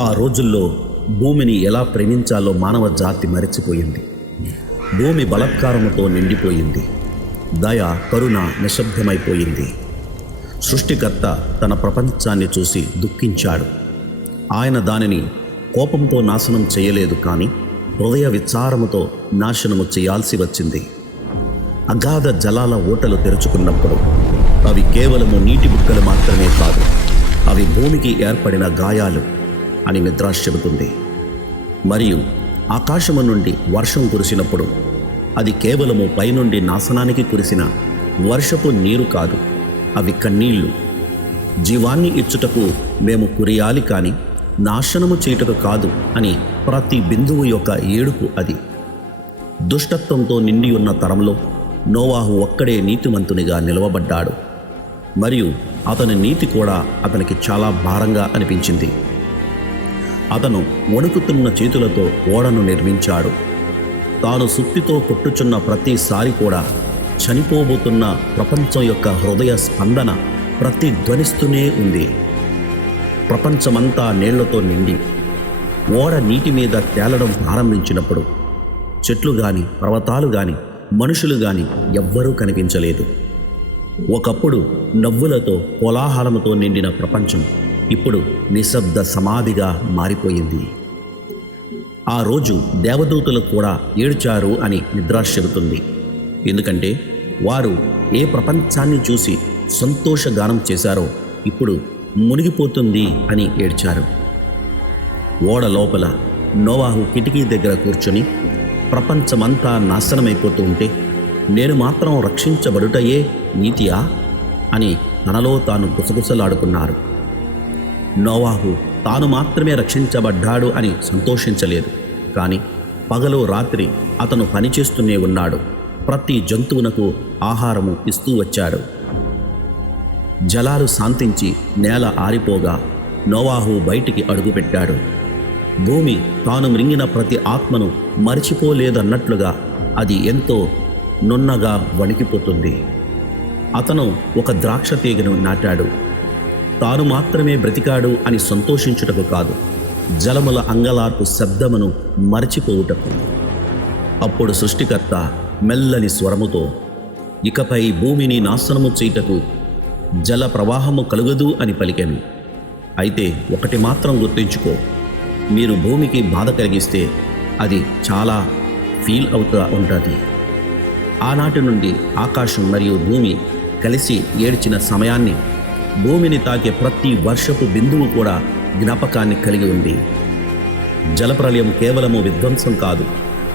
ఆ రోజుల్లో భూమిని ఎలా ప్రేమించాలో మానవ జాతి మరిచిపోయింది. భూమి బలత్కారముతో నిండిపోయింది. దయ కరుణ నిశ్శబ్దమైపోయింది. సృష్టికర్త తన ప్రపంచాన్ని చూసి దుఃఖించాడు. ఆయన దానిని కోపంతో నాశనం చేయలేదు కానీ హృదయ విచారముతో నాశనము చేయాల్సి వచ్చింది. అగాధ జలాల ఓటలు తెరుచుకున్నప్పుడు అవి కేవలము నీటి బుక్కలు మాత్రమే కాదు అవి భూమికి ఏర్పడిన గాయాలు అని నిద్రాశ చెబుతుంది. మరియు ఆకాశము నుండి వర్షం కురిసినప్పుడు అది కేవలము పైనుండి నాశనానికి కురిసిన వర్షపు నీరు కాదు అవి కన్నీళ్ళు. జీవాన్ని ఇచ్చుటకు మేము కురియాలి కాని నాశనము చేయుటకు కాదు అని ప్రతి బిందువు యొక్క ఏడుపు అది. దుష్టత్వంతో నిండి ఉన్న తరంలో నోవాహు ఒక్కడే నీతిమంతునిగా నిలవబడ్డాడు. మరియు అతని నీతి కూడా అతనికి చాలా భారంగా అనిపించింది. అతను వణుకుతున్న చేతులతో ఓడను నిర్మించాడు. తాను సుత్తితో కొట్టుచున్న ప్రతిసారి కూడా చనిపోబోతున్న ప్రపంచం యొక్క హృదయ స్పందన ప్రతిధ్వనిస్తూనే ఉంది. ప్రపంచమంతా నీళ్ళతో నిండి ఓడ నీటి మీద తేలడం ప్రారంభించినప్పుడు చెట్లు గాని పర్వతాలు గాని మనుషులు గాని ఎవ్వరూ కనిపించలేదు. ఒకప్పుడు నవ్వులతో కోలాహలముతో నిండిన ప్రపంచం ఇప్పుడు నిశ్శబ్ద సమాధిగా మారిపోయింది. ఆ రోజు దేవదూతలు కూడా ఏడ్చారు అని నిద్రాశ చెబుతుంది ఎందుకంటే వారు ఏ ప్రపంచాన్ని చూసి సంతోషగానం చేశారో ఇప్పుడు మునిగిపోతుంది అని ఏడ్చారు. ఓడ లోపల నోవాహు కిటికీ దగ్గర కూర్చొని ప్రపంచమంతా నాశనమైపోతూ ఉంటే నేను మాత్రం రక్షించబడుటయే నీతియా అని తనలో తాను గుసగుసలాడుకున్నారు. నోవాహు తాను మాత్రమే రక్షించబడ్డాడు అని సంతోషించలేదు. కానీ పగలు రాత్రి అతను పనిచేస్తూనే ఉన్నాడు. ప్రతి జంతువునకు ఆహారము ఇస్తూ వచ్చాడు. జలాలు శాంతించి నేల ఆరిపోగా నోవాహు బయటికి అడుగుపెట్టాడు. భూమి తాను మృంగిన ప్రతి ఆత్మను మరిచిపోలేదన్నట్లుగా అది ఎంతో నున్నగా వణికిపోతుంది. అతను ఒక ద్రాక్ష తీగను నాటాడు. తాను మాత్రమే బ్రతికాడు అని సంతోషించుటకు కాదు జలముల అంగలార్పు శబ్దమును మరచిపోవుటకు. అప్పుడు సృష్టికర్త మెల్లని స్వరముతో ఇకపై భూమిని నాశనము చేయుటకు జల ప్రవాహము కలుగదు అని పలికాను. అయితే ఒకటి మాత్రం గుర్తుంచుకో మీరు భూమికి బాధ కలిగిస్తే అది చాలా ఫీల్ అవుతూ ఉంటుంది. ఆనాటి నుండి ఆకాశం మరియు భూమి కలిసి ఏడ్చిన సమయాన్ని భూమిని తాకే ప్రతి వర్షపు బిందువు కూడా జ్ఞాపకాన్ని కలిగి ఉంది. జలప్రలయం కేవలము విధ్వంసం కాదు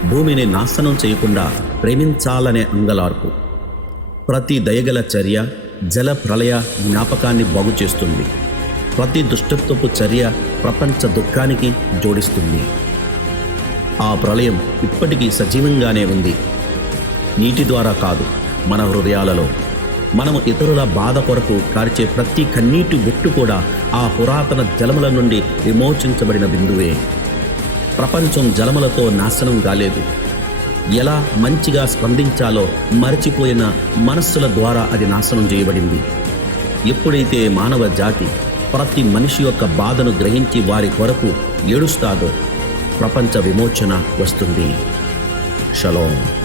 భూమిని నాశనం చేయకుండా ప్రేమించాలనే అంగలార్పు. ప్రతి దయగల చర్య జల ప్రళయ జ్ఞాపకాన్ని బాగు చేస్తుంది. ప్రతి దుష్టత్వపు చర్య ప్రపంచ దుఃఖానికి జోడిస్తుంది. ఆ ప్రళయం ఇప్పటికీ సజీవంగానే ఉంది. నీటి ద్వారా కాదు మన హృదయాలలో. మనము ఇతరుల బాధ కొరకు కార్చే ప్రతి కన్నీటి బొట్టు కూడా ఆ పురాతన జలముల నుండి విమోచించబడిన బిందువే. ప్రపంచం జలములతో నాశనం కాలేదు. ఎలా మంచిగా స్పందించాలో మరచిపోయిన మనస్సుల ద్వారా అది నాశనం చేయబడింది. ఎప్పుడైతే మానవ జాతి ప్రతి మనిషి యొక్క బాధను గ్రహించి వారి కొరకు ఏడుస్తాదో ప్రపంచ విమోచన వస్తుంది. షలోం.